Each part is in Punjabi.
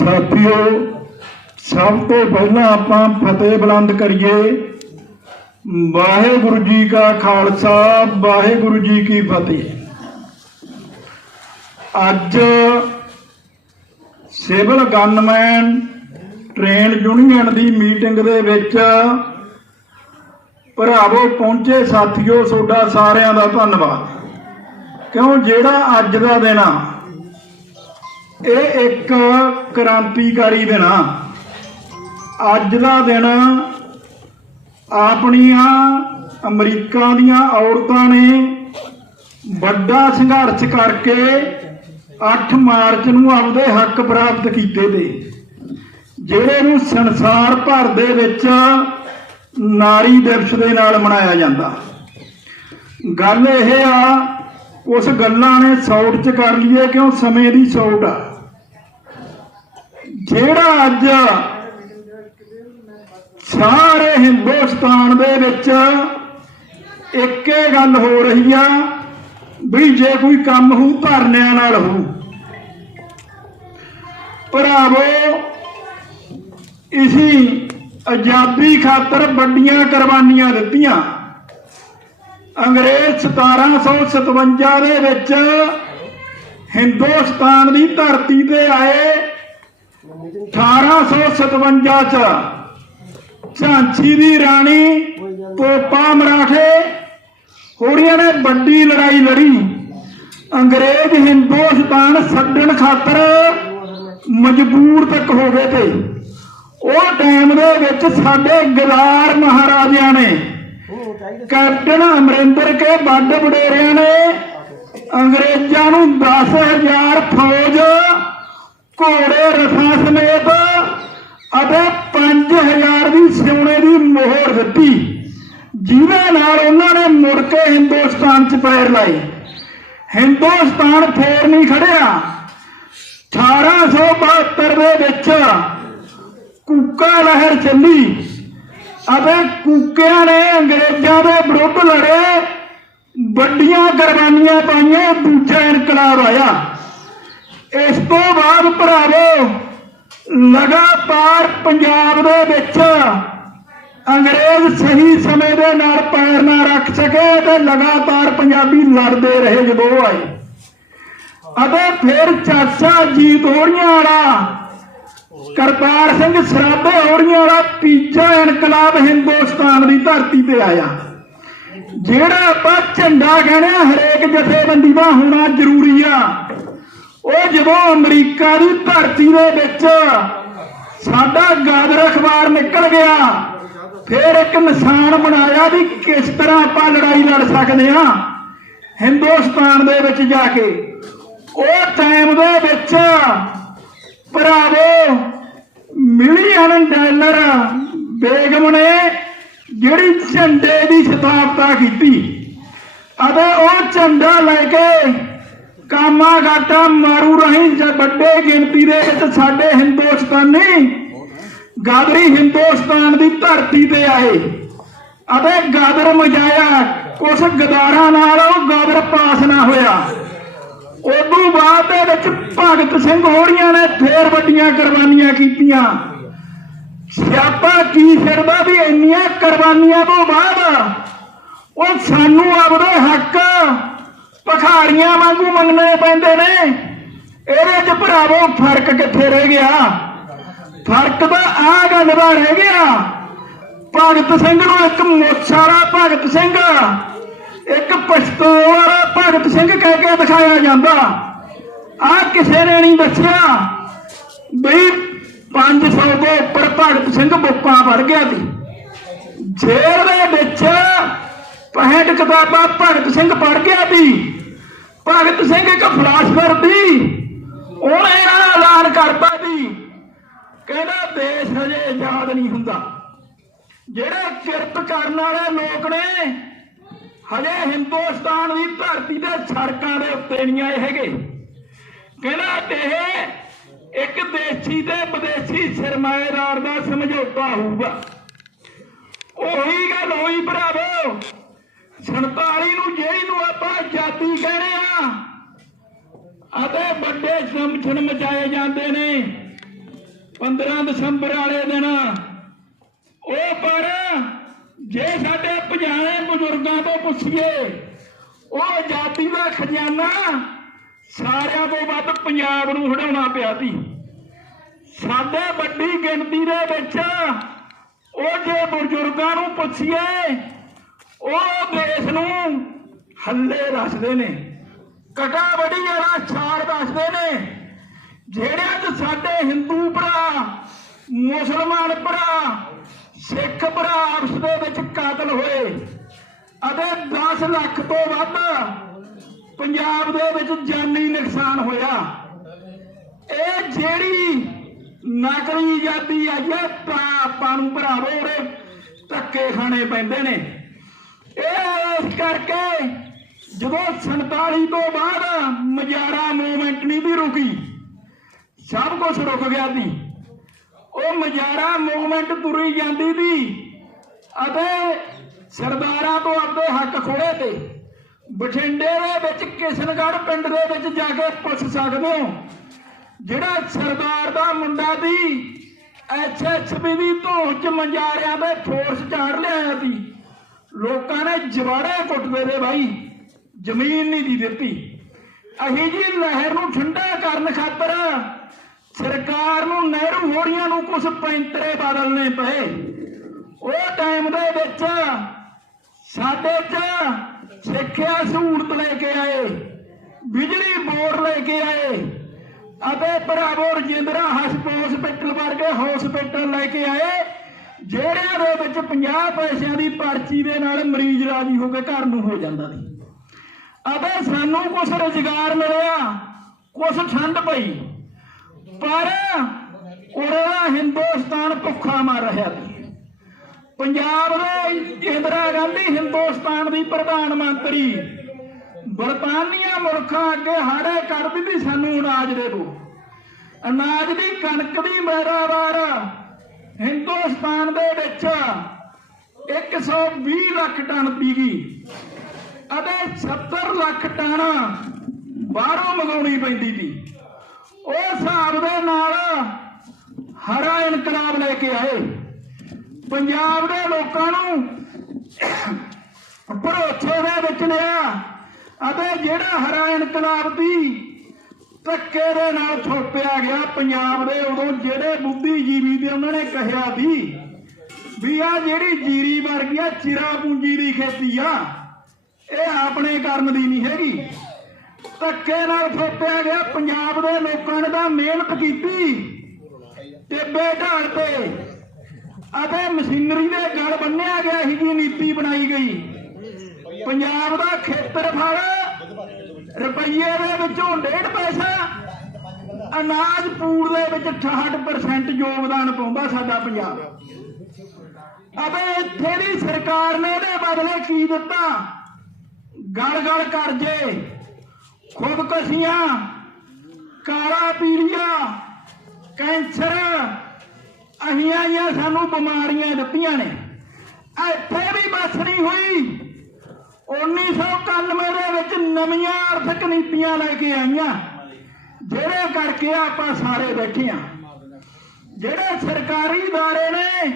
ਸਾਥੀਓ, ਸਭ ਤੋਂ ਪਹਿਲਾਂ ਆਪਾਂ ਫਤਿਹ ਬੁਲੰਦ ਕਰੀਏ। ਵਾਹਿਗੁਰੂ ਜੀ ਕਾ ਖਾਲਸਾ, ਵਾਹਿਗੁਰੂ ਜੀ ਕੀ ਫਤਿਹ। ਅੱਜ ਸਿਵਲ ਗਨਮੈਨ ਟ੍ਰੇਨ ਯੂਨੀਅਨ ਦੀ ਮੀਟਿੰਗ ਦੇ ਵਿੱਚ ਭਰਾਵੋ, ਪਹੁੰਚੇ ਸਾਥੀਓ, ਤੁਹਾਡਾ ਸਾਰਿਆਂ ਦਾ ਧੰਨਵਾਦ। ਕਿਉਂ? ਜਿਹੜਾ ਅੱਜ ਦਾ ਦਿਨ ਆ ਇਹ ਇੱਕ ਕ੍ਰਾਂਤੀਕਾਰੀ ਦਿਨ ਆ। ਅੱਜ ਦਾ ਦਿਨ ਆਪਣੀਆਂ ਅਮਰੀਕਾ ਦੀਆਂ ਔਰਤਾਂ ਨੇ ਵੱਡਾ ਸੰਘਰਸ਼ ਕਰਕੇ 8 ਮਾਰਚ ਨੂੰ ਆਪਦੇ ਹੱਕ ਪ੍ਰਾਪਤ ਕੀਤੇ ਤੇ, ਜਿਹੜੇ ਨੂੰ ਸੰਸਾਰ ਭਰ ਦੇ ਵਿੱਚ ਨਾਰੀ ਦਿਵਸ ਦੇ ਨਾਲ ਮਨਾਇਆ ਜਾਂਦਾ। ਗੱਲ ਇਹ ਆ, ਉਸ ਗੱਲਾਂ ਨੇ ਸੌਟ ਚ ਕਰ ਲਈਏ ਕਿਉਂ? ਸਮੇਂ ਦੀ ਸੌਟ ਆ। ਜਿਹੜਾ ਅੱਜ ਸਾਰੇ ਹਿੰਦੁਸਤਾਨ ਦੇ ਵਿੱਚ ਇੱਕੇ ਗੱਲ ਹੋ ਰਹੀ ਆ ਵੀ ਜੇ ਕੋਈ ਕੰਮ ਹੋ ਧਰਨਿਆਂ ਨਾਲ ਹੋ ਭਰਾਵੋ ਇਸੀ ਆਜ਼ਾਦੀ ਖਾਤਰ ਵੱਡੀਆਂ ਕੁਰਬਾਨੀਆਂ ਦਿੱਤੀਆਂ। ਅੰਗਰੇਜ਼ 1757 ਦੇ ਵਿੱਚ ਹਿੰਦੁਸਤਾਨ ਦੀ ਧਰਤੀ ਤੇ ਆਏ 1857 ਚ ਝਾਂਸੀ ਦੀ ਰਾਣੀ ਤੋਪਾ ਮਰਾਠੇ ਹੋਰੀਆਂ ਨੇ ਵੱਡੀ ਲੜਾਈ ਲੜੀ। ਅੰਗਰੇਜ਼ ਹਿੰਦੁਸਤਾਨ ਛੱਡਣ ਖਾਤਰ ਮਜਬੂਰ ਤੱਕ ਹੋ ਗਏ ਤੇ। ਉਹ ਟਾਈਮ ਦੇ ਵਿੱਚ ਸਾਡੇ ਗਲਾਰ ਮਹਾਰਾਜਿਆਂ ਨੇ ਕੈਪਟਨ ਅਮਰਿੰਦਰ ਕੇ ਵੱਡ ਵਡੇਰਿਆਂ ਨੇ ਅੰਗਰੇਜ਼ਾਂ ਨੂੰ 10000 ਫੌਜ ਘੋੜੇ ਰਥਾਂ ਸਮੇਤ ਅਤੇ 5000 ਦੀ ਸੋਨੇ ਦੀ ਮੋਹਰ ਦਿੱਤੀ। ਜਿਹਦੇ ਨਾਲ ਉਹਨਾਂ ਨੇ ਮੁੜ ਕੇ ਹਿੰਦੁਸਤਾਨ 'ਚ ਪੈਰ ਲਾਏ। ਹਿੰਦੁਸਤਾਨ ਫੇਰ ਨਹੀਂ ਖੜਿਆ। 1872 ਦੇ ਵਿੱਚ ਕੂਕਾ ਲਹਿਰ ਚੱਲੀ ਅਤੇ ਕੂਕਿਆਂ ਨੇ ਅੰਗਰੇਜ਼ਾਂ ਦੇ ਵਿਰੁੱਧ ਲੜੇ। ਵੱਡੀਆਂ ਕੁਰਬਾਨੀਆਂ ਪਾਈਆਂ, ਦੂਜਾ ਇਨਕਲਾਬ ਆਇਆ। ਇਸ ਤੋਂ ਬਾਅਦ ਭਰਾਵੋ, ਲਗਾਤਾਰ ਪੰਜਾਬ ਦੇ ਵਿੱਚ ਅੰਗਰੇਜ਼ ਸਹੀ ਸਮੇਂ ਦੇ ਨਾਲ ਪੈਰ ਨਾ ਰੱਖ ਸਕੇ ਤੇ ਲਗਾਤਾਰ ਪੰਜਾਬੀ ਲੜਦੇ ਰਹੇ ਜਦੋਂ ਆਏ। ਅਤੇ ਫਿਰ ਚਾਚਾ ਜੀਤ ਹੋੜੀਆਂ ਵਾਲਾ, ਕਰਤਾਰ ਸਿੰਘ ਸਰਾਭੇ ਹੋੜੀਆਂ ਵਾਲਾ ਤੀਜਾ ਇਨਕਲਾਬ ਹਿੰਦੁਸਤਾਨ ਦੀ ਧਰਤੀ ਤੇ ਆਇਆ। ਜਿਹੜਾ ਆਪਾਂ ਝੰਡਾ ਕਹਿੰਦੇ ਹਰੇਕ ਜਥੇਬੰਦੀ ਦਾ ਹੋਣਾ ਜ਼ਰੂਰੀ ਆ। ਉਹ ਜਦੋਂ ਅਮਰੀਕਾ ਦੀ ਧਰਤੀ ਦੇ ਵਿੱਚ ਸਾਡਾ ਗਾਦਰ ਅਖਬਾਰ ਨਿਕਲ ਗਿਆ, ਫਿਰ ਇੱਕ ਨਿਸ਼ਾਨ ਬਣਾਇਆ ਵੀ ਕਿਸ ਤਰ੍ਹਾਂ ਆਪਾਂ ਲੜਾਈ ਲੜ ਸਕਦੇ ਹਾਂ ਹਿੰਦੁਸਤਾਨ ਦੇ ਵਿੱਚ ਜਾ ਕੇ। ਉਹ ਟਾਈਮ ਦੇ ਵਿੱਚ ਭਰਾਵੋ ਮਿਲੀਅਨ ਡਾਲਰ ਬੇਗਮ ਨੇ ਜਿਹੜੀ ਝੰਡੇ ਦੀ ਸਥਾਪਨਾ ਕੀਤੀ। ਅਤੇ ਉਹ ਝੰਡਾ ਲੈ ਕੇ ਕਾਮਾ ਗਾਟਾ ਮਾਰੂ ਰਹੀ ਜ- ਵੱਡੇ ਗਿਣਤੀ ਦੇ ਵਿੱਚ ਸਾਡੇ ਹਿੰਦੁਸਤਾਨੀ ਗਾਦਰੀ ਹਿੰਦੁਸਤਾਨ ਦੀ ਧਰਤੀ ਤੇ ਆਏ। ਅਤੇ ਗਾਦਰ ਮਜਾਇਆ ਕੁਝ ਗਦਾਰਾਂ ਨਾਲ ਉਹ ਗਾਦਰ ਪਾਸ ਨਾ ਹੋਇਆ। ਉਦੋਂ ਬਾਅਦ ਦੇ ਵਿੱਚ ਭਗਤ ਸਿੰਘ ਹੋੜੀਆਂ ਨੇ ਫੇਰ ਵੱਡੀਆਂ ਕੁਰਬਾਨੀਆਂ ਕੀਤੀਆਂ। ਸਿਆਪਾ ਕੀ ਫਿਰਦਾ ਵੀ ਇੰਨੀਆਂ ਕੁਰਬਾਨੀਆਂ ਤੋਂ ਬਾਅਦ ਉਹ ਸਾਨੂੰ ਆਪਦੇ ਹੱਕ ਭਖਾਰੀਆਂ ਵਾਂਗੂ ਮੰਗਣੇ ਪੈਂਦੇ ਨੇ। ਇਹਦੇ 'ਚ ਭਰਾਵੋ, ਫ਼ਰਕ ਕਿੱਥੇ ਰਹਿ ਗਿਆ? ਫ਼ਰਕ ਤਾਂ ਆ ਗੱਲ ਦਾ ਰਹਿ ਗਿਆ। ਭਗਤ ਸਿੰਘ ਨੂੰ ਇੱਕ ਮੋਛਾਰਾ ਭਗਤ ਸਿੰਘ, ਇੱਕ ਪਿਸਤੌਲ ਵਾਲਾ ਭਗਤ ਸਿੰਘ ਕਹਿ ਕੇ ਦਿਖਾਇਆ ਜਾਂਦਾ। ਆ ਕਿਸੇ ਨੇ ਨਹੀਂ ਦੱਸਿਆ ਬਈ 500 ਦੇ ਉੱਪਰ ਭਗਤ ਸਿੰਘ ਬੁੱਕਾਂ ਪੜ ਗਿਆ ਸੀ। ਜੇਲ੍ਹ ਦੇ ਵਿੱਚ 65 ਕਿਤਾਬਾਂ ਭਗਤ ਸਿੰਘ ਪੜ ਗਿਆ ਸੀ। ਭਗਤ ਸਿੰਘ ਇੱਕ ਫਲਾਸਫਰ ਸੀ। ਉਹਨੇ ਇਹ ਐਲਾਨ ਕਰਤਾ ਸੀ। ਕਹਿੰਦਾ ਦੇਸ਼ ਹਜੇ ਆਜ਼ਾਦ ਨਹੀਂ ਹੁੰਦਾ। ਜਿਹੜੇ ਕਿਰਤ ਕਰਨ ਵਾਲੇ ਲੋਕ ਨੇ, ਹਜੇ ਹਿੰਦੁਸਤਾਨ ਦੀ ਧਰਤੀ ਦੇ ਸੜਕਾਂ ਦੇ ਉੱਤੇ ਨਹੀਂ ਆਏ ਹੈਗੇ। ਕਹਿੰਦਾ ਇਹ ਇੱਕ ਦੇਸ਼ੀ ਤੇ ਵਿਦੇਸ਼ੀ ਸਰਮਾਏਦਾਰ ਦਾ ਸਮਝੌਤਾ ਹੋਊਗਾ। ਉਹੀ ਗੱਲ ਹੋਈ ਭਰਾਵੋ। 47 ਨੂੰ ਜਿਹੜੀ ਨੂੰ ਆਪਾਂ ਆਜ਼ਾਦੀ ਕਹਿੰਦੇ ਆ। ਅਤੇ ਵੱਡੇ ਸਮਛਣ ਮਚਾਏ ਜਾਂਦੇ ਨੇ। 15 ਦਸੰਬਰ ਵਾਲੇ ਦਿਨ। ਉਹ ਪਰ ਜੇ ਸਾਡੇ ਪੁਜਾਣੇ ਬਜ਼ੁਰਗਾਂ ਤੋਂ ਪੁੱਛੀਏ, ਉਹ ਆਜ਼ਾਦੀ ਦਾ ਖਜ਼ਾਨਾ ਸਾਰਿਆਂ ਤੋਂ ਵੱਧ ਪੰਜਾਬ ਨੂੰ ਹਟਾਉਣਾ ਪਿਆ ਸੀ। ਸਾਡੇ ਵੱਡੀ ਗਿਣਤੀ ਦੇ ਵਿੱਚ ਉਹ ਜੇ ਬਜ਼ੁਰਗਾਂ ਨੂੰ ਪੁੱਛੀਏ ਉਹ ਦੇਸ਼ ਨੂੰ ਹੱਲੇ ਰੱਖਦੇ ਨੇ। ਕਟਾ ਬੜੀ ਵਾਲਾ ਛਾੜ ਦੱਸਦੇ ਨੇ। ਜਿਹੜੇ ਅੱਜ ਸਾਡੇ ਹਿੰਦੂ ਭਰਾ, ਮੁਸਲਮਾਨ ਭਰਾ, ਸਿੱਖ ਭਰਾ ਆਪਸ ਦੇ ਵਿੱਚ ਕਾਤਲ ਹੋਏ, ਅਤੇ 10 ਲੱਖ ਤੋਂ ਵੱਧ ਪੰਜਾਬ ਦੇ ਵਿੱਚ ਜਾਨੀ ਨੁਕਸਾਨ ਹੋਇਆ। ਇਹ ਜਿਹੜੀ ਨਕਲੀ ਆਜ਼ਾਦੀ ਆਈ ਹੈ ਤਾਂ ਆਪਾਂ ਨੂੰ ਭਰਾਵੋ, ਉਹਦੇ ਧੱਕੇ ਖਾਣੇ ਪੈਂਦੇ ਨੇ। ਇਹ ਇਸ ਕਰਕੇ ਜਦੋਂ 47 ਤੋਂ ਬਾਅਦ ਮਜਾਰਾ ਮੂਵਮੈਂਟ ਨਹੀਂ ਦੀ ਰੁਕੀ, ਸਭ ਕੁਝ ਰੁਕ ਗਿਆ ਸੀ। ਉਹ ਮਜਾਰਾ ਮੂਵਮੈਂਟ ਤੁਰੀ ਜਾਂਦੀ ਸੀ ਅਤੇ ਸਰਦਾਰਾਂ ਤੋਂ ਆਪਦੇ ਹੱਕ ਖੋੜੇ ਤੇ ਬਠਿੰਡੇ ਦੇ ਵਿੱਚ ਕਿਸ਼ਨਗੜ੍ਹ ਪਿੰਡ ਦੇ ਵਿੱਚ ਜਾ ਕੇ ਪੁੱਛ ਸਕਦੇ ਹੋ। ਜਿਹੜਾ ਸਰਦਾਰ ਦਾ ਮੁੰਡਾ ਸੀ ਐਸਐਸਬੀ ਦੀ ਧੌਣ ਚ ਮੰਜਾਰਿਆਂ ਦੇ ਫੋਰਸ ਚਾੜ ਲਿਆਇਆ ਸੀ। ਲੋਕਾਂ ਨੇ ਜਵਾੜੇ ਕੁੱਟਦੇ ਦੇ ਭਾਈ ਜ਼ਮੀਨ ਨਹੀਂ ਦੀ ਦਿੱਤੀ। ਅਹੀ ਜੀ ਲਹਿਰ ਨੂੰ ਠੰਡਾ ਕਰਨ ਖਾਤਰ ਸਰਕਾਰ ਨੂੰ ਨਹਿਰੂ ਹੋੜੀਆਂ ਨੂੰ ਕੁਝ ਪੈਂਤਰੇ ਬਦਲਨੇ ਪਏ। ਉਹ ਟਾਈਮ ਦੇ ਵਿੱਚ ਸਾਡੇ ਚ ਸਿੱਖਿਆ ਸਹੂਲਤ ਲੈ ਕੇ ਆਏ, ਬਿਜਲੀ ਬੋਰਡ ਲੈ ਕੇ ਆਏ, ਅਤੇ ਭਰਾਵੋ ਰਜਿੰਦਰਾ ਹਸਪਤਾਲ ਵਰਗੇ ਹਸਪਤਾਲ ਲੈ ਕੇ ਆਏ। ਜਿਹੜਿਆਂ ਦੇ ਵਿੱਚ 50 ਪੈਸਿਆਂ ਦੀ ਪਰਚੀ ਦੇ ਨਾਲ ਮਰੀਜ਼ ਰਾਜੀ ਹੋ ਕੇ ਘਰ ਨੂੰ ਹੋ ਜਾਂਦਾ ਸੀ। ਅਤੇ ਸਾਨੂੰ ਕੁਝ ਰੁਜ਼ਗਾਰ ਮਿਲਿਆ ਕੁਝ ਠੰਡ ਪਈ, ਪਰ ਉਰੇ ਹਿੰਦੁਸਤਾਨ ਭੁੱਖਾ ਮਰ ਰਿਹਾ ਸੀ। ਪੰਜਾਬ ਦੇ ਇੰਦਰਾ ਗਾਂਧੀ ਹਿੰਦੁਸਤਾਨ ਦੀ ਪ੍ਰਧਾਨ ਮੰਤਰੀ ਬਰਤਾਨੀਆ ਮੁਲਕਾਂ ਅੱਗੇ ਹਾੜੇ ਕੱਢਦੀ ਵੀ ਸਾਨੂੰ ਅਨਾਜ ਦੇ ਦੋ। ਅਨਾਜ ਦੀ ਕਣਕ ਦੀ ਮੈਦਾਵਾਰ ਹਿੰਦੁਸਤਾਨ ਦੇ ਵਿੱਚ 120 ਲੱਖ ਟਨ ਪੀਗੀ ਅਤੇ 70 ਲੱਖ ਟਨ ਬਾਹਰੋਂ ਮੰਗਾਉਣੀ ਪੈਂਦੀ ਸੀ। ਉਹ ਹਿਸਾਬ ਦੇ ਨਾਲ ਹਰਾ ਇਨਕਲਾਬ ਲੈ ਕੇ ਆਏ। ਪੰਜਾਬ ਦੇ ਲੋਕਾਂ ਨੂੰ ਭਰੋਸੇ ਦੇ ਵਿੱਚ ਲਿਆ। ਅਤੇ ਜਿਹੜਾ ਹਰਾ ਇਨਕਲਾਬ ਦੀ ਧੱਕੇ ਦੇ ਨਾਲ ਥੋਪਿਆ ਗਿਆ ਪੰਜਾਬ ਦੇ ਉਦੋਂ ਜਿਹੜੇ ਬੁੱਧੀਜੀਵੀ ਦੇ ਉਹਨਾਂ ਨੇ ਕਹਿਆ ਸੀ ਵੀ ਆ ਜਿਹੜੀ ਜੀਰੀ ਵਰਗੀ ਆ, ਚਿਰਾ ਪੂੰਜੀ ਦੀ ਖੇਤੀ ਆ, ਇਹ ਆਪਣੇ ਕਰਨ ਦੀ ਨਹੀਂ ਹੈਗੀ। ਧੱਕੇ ਨਾਲ ਥੋਪਿਆ ਗਿਆ ਪੰਜਾਬ ਦੇ ਲੋਕਾਂ ਨੇ ਤਾਂ ਮਿਹਨਤ ਕੀਤੀ ਟਿੱਬੇ ਢਾਲ ਤੇ ਅਤੇ ਮਸ਼ੀਨਰੀ ਦੇ ਗਲ ਬੰਨਿਆ ਗਿਆ ਸੀ ਜੀ ਨੀਤੀ ਬਣਾਈ ਗਈ। ਪੰਜਾਬ ਦਾ ਖੇਤਰਫਲ ਰੁਪਈਏ ਦੇ ਵਿੱਚੋਂ ਡੇਢ ਪੈਸਾ ਅਨਾਜ ਪੂਰ ਦੇ ਵਿੱਚ 68% ਯੋਗਦਾਨ ਪਾਉਂਦਾ ਸਾਡਾ ਪੰਜਾਬ। ਅਤੇ ਇੱਥੇ ਦੀ ਸਰਕਾਰ ਨੇ ਇਹਦੇ ਬਦਲੇ ਕੀ ਦਿੱਤਾ? ਗਲ ਗਲ ਕਰਜੇ ਖੁਦਕਸ਼ੀਆਂ ਕਾਲਾ ਪੀਲੀਆ, ਕੈਂਸਰ ਅਹੀਆਂ ਸਾਨੂੰ ਬਿਮਾਰੀਆਂ ਦਿੱਤੀਆਂ ਨੇ। ਇੱਥੇ ਵੀ ਬਸ ਨਹੀਂ ਹੋਈ। 1991 ਦੇ ਵਿੱਚ ਨਵੀਆਂ ਆਰਥਿਕ ਨੀਤੀਆਂ ਲੈ ਕੇ ਆਈਆਂ ਜਿਹੜੇ ਕਰਕੇ ਆਪਾਂ ਸਾਰੇ ਬੈਠੇ ਆ ਜਿਹੜੇ ਸਰਕਾਰੀ ادارے ਨੇ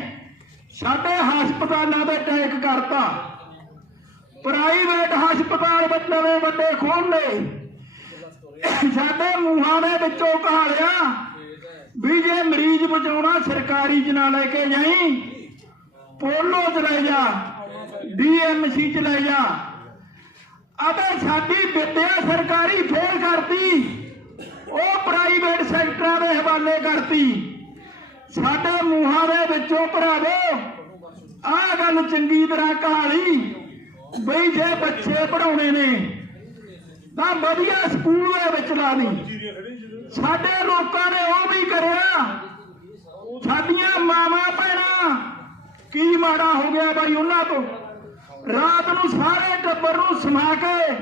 ਸਾਡੇ ਹਸਪਤਾਲਾਂ ਤੇ ਅਟੈਕ ਕਰਤਾ ਪ੍ਰਾਈਵੇਟ ਹਸਪਤਾਲ ਵੱਡੇ ਵੱਡੇ ਖੋਲ੍ਹੇ ਸਾਡੇ ਮੂੰਹਾਂ ਦੇ ਵਿੱਚੋਂ ਕਹਾਲਿਆ ਵੀ ਜੇ ਮਰੀਜ਼ ਬਚਾਉਣਾ ਸਰਕਾਰੀ ਚ ਨਾ ਲੈ ਕੇ ਜਾਈ ਪੋਲੋ ਚ ਲੈ ਜਾ ਡੀਐਮਸੀ ਚ ਲੈ ਜਾ ਅਬੇ ਸਾਡੀ ਵਿਦਿਆ ਸਰਕਾਰੀ ਫੇਲ ਕਰਤੀ। ਉਹ ਪ੍ਰਾਈਵੇਟ ਸੈਕਟਰਾਂ ਦੇ ਹਵਾਲੇ ਕਰਤੀ। ਸਾਡੇ ਮੂੰਹਾਂ ਦੇ ਵਿੱਚੋਂ ਭਰਾਵੋ, ਆਹ ਗੱਲ ਚੰਗੀ ਤਰ੍ਹਾਂ ਕਹਾਣੀ ਬਈ ਜੇ ਬੱਚੇ ਪੜਾਉਣੇ ਨੇ, ਤਾਂ ਵਧੀਆ ਸਕੂਲ ਦੇ ਵਿੱਚ ਲਾ ਦੀ ਸਾਡੇ ਲੋਕਾਂ ਨੇ ਉਹ ਵੀ ਕਰਿਆ, ਸਾਡੀਆਂ ਮਾਵਾਂ ਭੈਣਾਂ ਕੀ ਮਾੜਾ ਹੋ ਗਿਆ ਬਾਈ ਉਹਨਾਂ ਤੋਂ? ਰਾਤ ਨੂੰ ਸਾਰੇ ਟੱਬਰ ਨੂੰ ਸਮਾ ਕੇ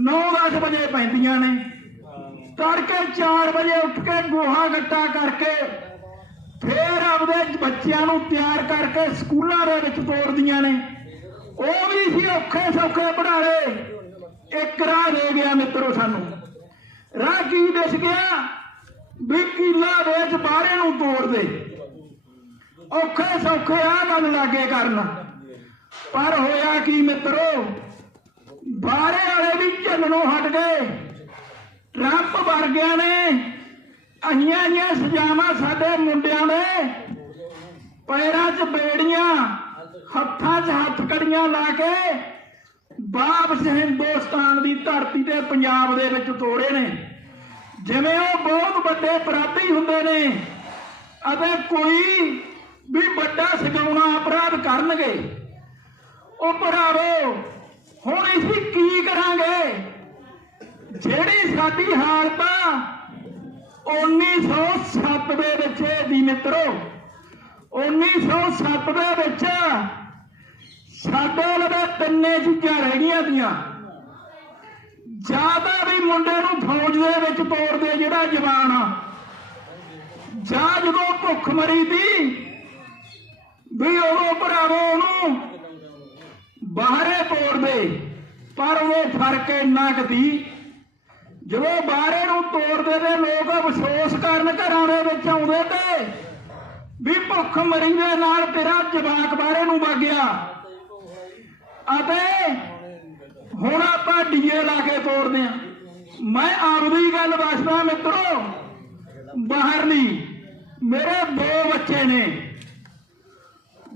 9-10 ਵਜੇ ਪੈਂਦੀਆਂ ਨੇ। ਤੜਕੇ 4 ਵਜੇ ਉੱਠ ਕੇ ਗੋਹਾ ਗੱਟਾ ਕਰਕੇ ਫੇਰ ਆਪਦੇ ਬੱਚਿਆਂ ਨੂੰ ਤਿਆਰ ਕਰਕੇ ਸਕੂਲਾਂ ਦੇ ਵਿੱਚ ਤੋਰਦੀਆਂ ਨੇ। ਉਹ ਵੀ ਸੀ ਔਖੇ ਸੌਖੇ ਪੜਾਲੇ ਇੱਕ ਰਾਹ ਦੇ ਗਿਆ ਮਿੱਤਰੋ ਸਾਨੂੰ। ਰਾਹ ਕੀ ਦਿਸ ਗਿਆ? ਵੀ ਕਿੱਲਾ ਵੇਚ ਬਾਹਰੇ ਨੂੰ ਤੋੜ ਦੇ ਔਖੇ ਸੌਖੇ ਆ ਗੱਲ ਲਾਗੇ ਕਰਨ। ਪਰ ਹੋਇਆ ਕੀ ਮਿੱਤਰੋ? ਬਾਰੇ ਵਾਲੇ ਵੀ ਝੱਲਣੋਂ ਹਟ ਗਏ। ਟਰੰਪ ਵਰਗਿਆਂ ਨੇ ਅਹੀਆਂ ਅਹੀਆਂ ਸਜ਼ਾਵਾਂ ਸਾਡੇ ਮੁੰਡਿਆਂ ਨੇ ਪੈਰਾਂ 'ਚ ਬੇੜੀਆਂ, ਹੱਥਾਂ 'ਚ ਹੱਥ ਕੜੀਆਂ ਲਾ ਕੇ ਵਾਪਸ ਹਿੰਦੁਸਤਾਨ ਦੀ ਧਰਤੀ ਤੇ ਪੰਜਾਬ ਦੇ ਵਿੱਚ ਤੋੜੇ ਨੇ। ਜਿਵੇਂ ਉਹ ਬਹੁਤ ਵੱਡੇ ਅਪਰਾਧੀ ਹੁੰਦੇ ਨੇ, ਅਤੇ ਕੋਈ ਵੀ ਵੱਡਾ ਸਗਾਉਣਾ ਅਪਰਾਧ ਕਰਨਗੇ। ਉਹ ਭਰਾਵੋ ਹੁਣ ਅਸੀਂ ਕੀ ਕਰਾਂਗੇ? ਜਿਹੜੀ ਸਾਡੀ ਹਾਲਤ ਆ 1907 ਦੇ ਵਿੱਚ ਦੀ ਮਿੱਤਰੋ 1907 ਦੇ ਵਿੱਚ ਸਾਡੇ ਲਵੇ ਤਿੰਨੇ ਚੀਜ਼ਾਂ ਰਹਿ ਗਈਆਂ ਦੀਆਂ ਜ਼ਿਆਦਾ ਵੀ ਮੁੰਡੇ ਨੂੰ ਫੌਜ ਦੇ ਵਿੱਚ ਤੋੜਦੇ ਜਿਹੜਾ ਜਵਾਨ ਆ। ਜਾਂ ਜਦੋਂ ਭੁੱਖ ਮਰੀ ਦੀ ਵੀ ਉਹ ਭਰਾਵੋ ਉਹਨੂੰ ਬਾਹਰੇ ਤੋੜਦੇ ਪਰ ਉਹ ਫ਼ਰਕ ਇੰਨਾ ਕਦੀ ਜਦੋਂ ਬਾਹਰੇ ਨੂੰ ਤੋੜਦੇ ਤੇ ਲੋਕ ਅਫਸੋਸ ਕਰਨ ਘਰਾਂ ਦੇ ਵਿੱਚ ਆਉਂਦੇ ਤੇ ਵੀ ਭੁੱਖ ਮਰੀ ਦੇ ਨਾਲ ਤੇਰਾ ਜਵਾਕ ਬਾਹਰੇ ਨੂੰ ਵਗ ਗਿਆ। ਅਤੇ ਹੁਣ ਆਪਾਂ ਡੀਏ ਲਾ ਕੇ ਤੋੜਦੇ ਆ ਮੈਂ ਆਪਦੀ ਗੱਲ ਦੱਸਦਾ ਮਿੱਤਰੋ ਬਾਹਰਲੀ ਮੇਰੇ ਦੋ ਬੱਚੇ ਨੇ।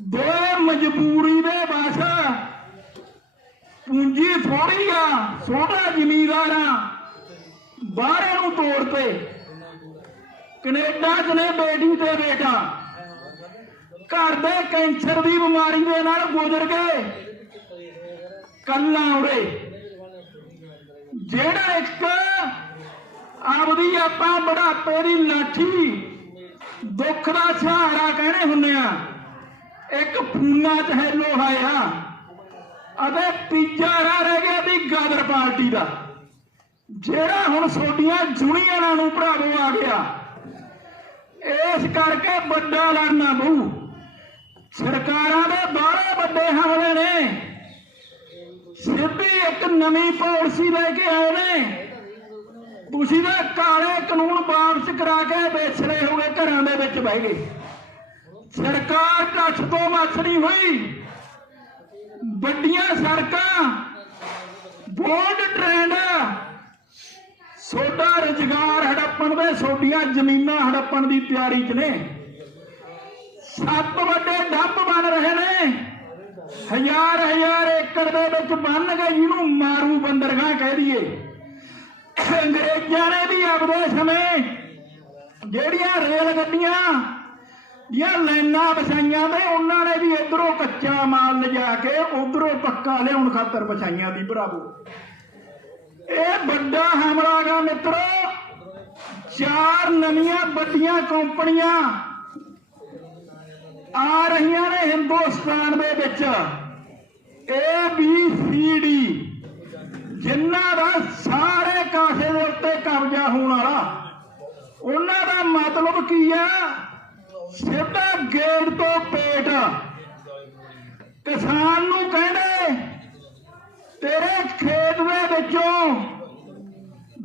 ਦੋਏ ਮਜਬੂਰੀ ਦੇ ਬਸ ਪੂੰਜੀ ਥੋੜੀ ਆ ਛੋਟਾ ਜ਼ਿਮੀਦਾਰ ਆ। ਬਾਹਰੇ ਨੂੰ ਤੋੜਤੇ ਕੈਨੇਡਾ ਚ ਨੇ ਬੇਟੀ ਤੇ ਬੇਟਾ। ਘਰ ਦੇ ਕੈਂਸਰ ਦੀ ਬਿਮਾਰੀ ਦੇ ਨਾਲ ਗੁਜ਼ਰ ਗਏ। ਕੱਲਾ ਉਰੇ। ਜਿਹੜਾ ਇੱਕ ਆਪਦੀ ਆਪਾਂ ਬੁਢਾਪੇ ਦੀ ਲਾਠੀ ਦੁੱਖ ਦਾ ਸਹਾਰਾ ਕਹਿੰਦੇ ਹੁੰਨੇ ਆ, ਇੱਕ ਫੂਨਾ ਚ ਹੈਲੋ ਹਾਇਆ। ਅਤੇ ਤੀਜਾ ਰਾਹ ਰਹਿ ਗਿਆ ਦੀ ਗਾਦਰ ਪਾਰਟੀ ਦਾ। ਜਿਹੜਾ ਹੁਣ ਛੋਟੀਆਂ ਜੁਨੀਆਂ ਨੂੰ ਭਰਾਵੋ ਆ ਗਿਆ, ਇਸ ਕਰਕੇ ਵੱਡਾ ਲੜਨਾ ਬਹੂ ਸਰਕਾਰਾਂ ਦੇ ਬਾਹਲੇ ਵੱਡੇ ਹਮਲੇ ਨੇ। ਸਿੱਧੀ ਇੱਕ ਨਵੀਂ ਪਾਲਿਸੀ ਲੈ ਕੇ ਆਏ ਨੇ। ਤੁਸੀਂ ਤਾਂ ਕਾਲੇ ਕਾਨੂੰਨ ਵਾਪਸ ਕਰਾ ਕੇ ਵੇਚਲੇ ਹੋ ਗਏ ਘਰਾਂ ਦੇ ਵਿੱਚ ਬਹਿ ਗਏ ਸਰਕਾਰ ਕੱਛ ਤੋਂ ਮੱਛੜੀ ਹੋਈ। ਵੱਡੀਆਂ ਸੜਕਾਂ ਬੋਲਡ ਟ੍ਰੈਂਡ ਸੋਡਾ ਰੁਜ਼ਗਾਰ ਹੜੱਪਣ ਦੇ, ਸੋਡੀਆਂ ਜ਼ਮੀਨਾਂ ਹੜੱਪਣ ਦੀ ਤਿਆਰੀ 'ਚ ਨੇ। ਸੱਤ ਵੱਡੇ ਡੱਬ ਬਣ ਰਹੇ ਨੇ। ਹਜ਼ਾਰ ਹਜ਼ਾਰ ਏਕੜ ਦੇ ਵਿੱਚ ਬੰਨ ਗਏ ਜਿਹਨੂੰ ਮਾਰੂ ਬੰਦਰਗਾਹ ਕਹਿ ਦਈਏ। ਅੰਗਰੇਜ਼ਾਂ ਨੇ ਵੀ ਆਪਦੇ ਸਮੇਂ ਜਿਹੜੀਆਂ ਰੇਲ ਗੱਡੀਆਂ ਦੀਆਂ ਲਾਈਨਾਂ ਵਿਛਾਈਆਂ ਤੇ ਉਹਨਾਂ ਨੇ ਵੀ ਇਧਰੋਂ ਕੱਚਾ ਮਾਲ ਲਿਜਾ ਕੇ ਉਧਰੋਂ ਪੱਕਾ ਲਿਆਉਣ ਖਾਤਰ ਵਿਛਾਈਆਂ ਦੀ, ਭਰਾਵੋ। ਇਹ ਵੱਡਾ ਹਮਲਾ ਗਾ ਮਿੱਤਰੋ, ਚਾਰ ਨਵੀਆਂ ਵੱਡੀਆਂ ਕੰਪਨੀਆਂ ਆ ਰਹੀਆਂ ਨੇ ਹਿੰਦੁਸਤਾਨ ਦੇ ਵਿੱਚ। ਏ ਬੀ ਸੀ ਡੀ ਜਿਨ੍ਹਾਂ ਦਾ ਸਾਰੇ ਕਾਸੇ ਦੇ ਉੱਤੇ ਕਬਜ਼ਾ ਹੋਣ ਵਾਲਾ। ਉਹਨਾਂ ਦਾ ਮਤਲਬ ਕੀ ਆ? ਸਿੱਧਾ ਗੇੜ ਤੋਂ ਪੇਟ। ਕਿਸਾਨ ਨੂੰ ਕਹਿੰਦੇ, ਤੇਰੇ ਖੇਤ ਦੇ ਵਿੱਚੋਂ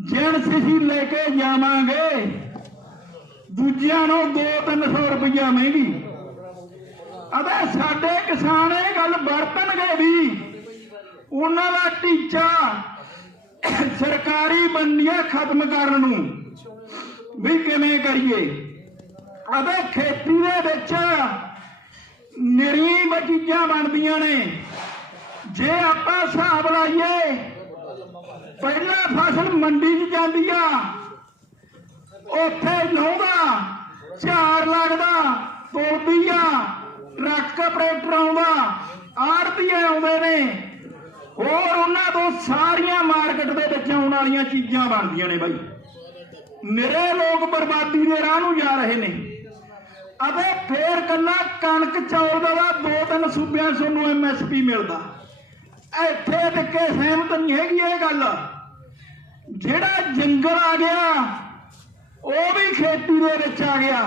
ਜਿਣਸ ਅਸੀਂ ਲੈ ਕੇ ਜਾਵਾਂਗੇ। ਦੂਜਿਆਂ ਨੂੰ 2-300 ਰੁਪਈਆ ਮਹਿੰਗੀ। ਅਬੇ ਸਾਡੇ ਕਿਸਾਨ ਇਹ ਗੱਲ ਵਰਤਣਗੇ ਵੀ। ਉਹਨਾਂ ਦਾ ਟੀਚਾ ਸਰਕਾਰੀ ਬੰਦੀਆਂ ਖਤਮ ਕਰਨ ਨੂੰ ਵੀ ਕਿਵੇਂ ਕਰੀਏ? ਅਬੇ ਖੇਤੀ ਦੇ ਵਿੱਚ ਨਿਰੀਮ ਚੀਜ਼ਾਂ ਬਣਦੀਆਂ ਨੇ। ਜੇ ਆਪਾਂ ਹਿਸਾਬ ਲਾਈਏ, ਪਹਿਲਾ ਫਸਲ ਮੰਡੀ 'ਚ ਜਾਂਦੀ ਆ। ਉੱਥੇ ਲਾਉਂਦਾ, ਝਾੜ ਲੱਗਦਾ ਤੋਲਦੀ ਆ, ਟਰੱਕ ਆਪਰੇਟਰ ਆਉਂਦਾ ਆੜਤੀਆਂ ਆਉਂਦੇ ਨੇ। ਹੋਰ ਉਹਨਾਂ ਤੋਂ ਸਾਰੀਆਂ ਮਾਰਕੀਟ ਦੇ ਵਿੱਚ ਆਉਣ ਵਾਲੀਆਂ ਚੀਜ਼ਾਂ ਬਣਦੀਆਂ ਨੇ ਬਾਈ। ਨਿਰੇ ਲੋਕ ਬਰਬਾਦੀ ਦੇ ਰਾਹ ਨੂੰ ਜਾ ਰਹੇ ਨੇ। ਅਤੇ ਫੇਰ ਕੱਲਾ ਕਣਕ ਚੌਲ ਦਾ ਦੋ ਤਿੰਨ ਸੂਬਿਆਂ 'ਚ ਤੁਹਾਨੂੰ ਐਮਐਸਪੀ ਮਿਲਦਾ। ਇੱਥੇ ਟਿੱਕੇ ਸਹਿਮਤ ਨਹੀਂ ਹੈਗੀ ਇਹ ਗੱਲ। ਜਿਹੜਾ ਜੰਗਲ ਆ ਗਿਆ, ਉਹ ਵੀ ਖੇਤੀ ਦੇ ਵਿੱਚ ਆ ਗਿਆ।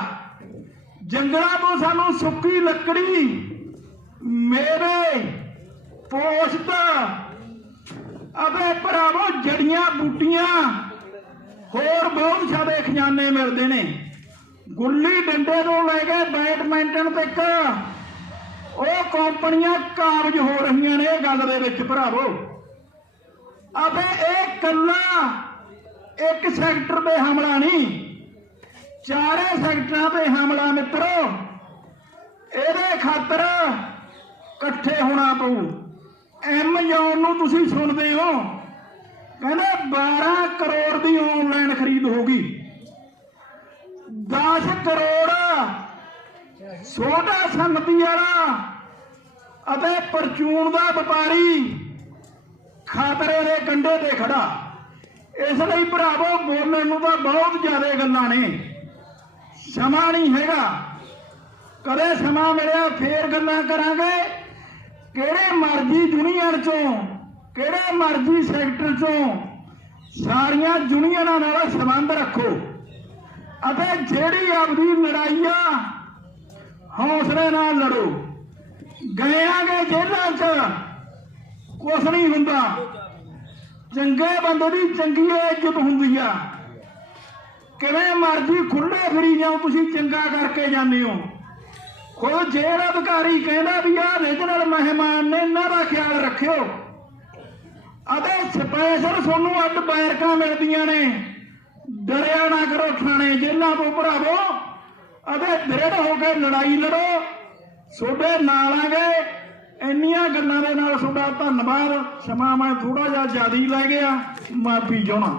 ਜੰਗਲਾਂ ਤੋਂ ਸਾਨੂੰ ਸੁੱਕੀ ਲੱਕੜੀ ਮੇਰੇ ਪੋਸ਼ਤ। ਅਬੇ ਭਰਾਵੋ, ਜੜੀਆਂ ਬੂਟੀਆਂ ਹੋਰ ਬਹੁਤ ਸਾਰੇ ਖਜ਼ਾਨੇ ਮਿਲਦੇ ਨੇ। ਗੁੱਲੀ ਡੰਡੇ ਤੋਂ ਲੈ ਕੇ ਬੈਡਮਿੰਟਨ ਤੱਕ। ਉਹ ਕੰਪਨੀਆਂ ਕਾਬਜ ਹੋ ਰਹੀਆਂ ਨੇ ਇਹ ਗੱਲ ਦੇ ਵਿੱਚ, ਭਰਾਵੋ। ਅਬੇ ਇਹ ਕੱਲਾ ਇੱਕ ਸੈਕਟਰ ਤੇ ਹਮਲਾ ਨਹੀਂ, ਚਾਰੇ ਸੈਕਟਰਾਂ ਤੇ ਹਮਲਾ ਮਿੱਤਰੋ। ਇਹਦੇ ਖਾਤਰ ਇਕੱਠੇ ਹੋਣਾ ਪਊ। ਐਮਜਨ ਨੂੰ ਤੁਸੀਂ ਸੁਣਦੇ ਹੋ। ਕਹਿੰਦੇ 12 ਕਰੋੜ ਦੀ ਆਨਲਾਈਨ ਖਰੀਦ ਹੋਗੀ 10 ਕਰੋੜ। ਛੋਟਾ ਸੰਮਤੀ ਵਾਲਾ ਅਤੇ ਪਰਚੂਨ ਦਾ ਵਪਾਰੀ ਖਾਤਰੇ ਦੇ ਕੰਢੇ ਤੇ ਖੜਾ। ਇਸ ਲਈ ਭਰਾਵੋ, ਬੋਲਣ ਨੂੰ ਤਾਂ ਬਹੁਤ ਜ਼ਿਆਦਾ ਗੱਲਾਂ ਨੇ। ਸਮਾਂ ਨਹੀਂ ਹੈਗਾ। ਕਦੇ ਸਮਾਂ ਮਿਲਿਆ, ਫੇਰ ਗੱਲਾਂ ਕਰਾਂਗੇ। ਕਿਹੜੇ ਮਰਜ਼ੀ ਯੂਨੀਅਨ ਚੋਂ, ਕਿਹੜੇ ਮਰਜ਼ੀ ਸੈਕਟਰ ਚੋਂ ਸਾਰੀਆਂ ਯੂਨੀਅਨਾਂ ਨਾਲ ਸੰਬੰਧ ਰੱਖੋ। ਅਤੇ ਜਿਹੜੀ ਆਪਦੀ ਲੜਾਈ ਆ, ਹੌਸਲੇ ਨਾਲ ਲੜੋ। ਗਏ ਆਗੇ ਜੇਲ੍ਹਾਂ 'ਚ। ਕੁਛ ਨਹੀਂ ਹੁੰਦਾ। ਚੰਗੇ ਬੰਦੇ ਦੀ ਚੰਗੀ ਇੱਜ਼ਤ ਹੁੰਦੀ ਆ। ਕਿਵੇਂ ਮਰਜ਼ੀ ਖੁੱਲੇ ਫਿਰੀ ਜਾਓ, ਤੁਸੀਂ ਚੰਗਾ ਕਰਕੇ ਜਾਂਦੇ ਹੋ। ਕੋਈ ਜੇਲ੍ਹ ਅਧਿਕਾਰੀ ਕਹਿੰਦਾ ਵੀ ਆ ਰੀਜਨਲ ਮਹਿਮਾਨ ਨੇ, ਇਹਨਾਂ ਦਾ ਖਿਆਲ ਰੱਖਿਓ। ਅਤੇ ਸਪੈਸ਼ਲ ਤੁਹਾਨੂੰ ਅੱਡ ਬੈਰਕਾਂ ਮਿਲਦੀਆਂ ਨੇ। ਡਰਿਆ ਨਾ ਕਰੋ ਥਾਣੇ, ਜੇਲ੍ਹਾਂ ਤੋਂ ਭਰਾਵੋ। ਅਤੇ ਦ੍ਰਿੜ ਹੋ ਕੇ ਲੜਾਈ ਲੜੋ। ਤੁਹਾਡੇ ਨਾਲ ਆਗੇ ਇੰਨੀਆਂ ਗੱਲਾਂ ਦੇ ਨਾਲ ਤੁਹਾਡਾ ਧੰਨਵਾਦ। ਸਮਾਂ ਮੈਂ ਥੋੜਾ ਜਿਹਾ ਜ਼ਿਆਦਾ ਹੀ ਲੈ ਗਿਆ। ਮਾਫੀ ਚਾਹਣਾ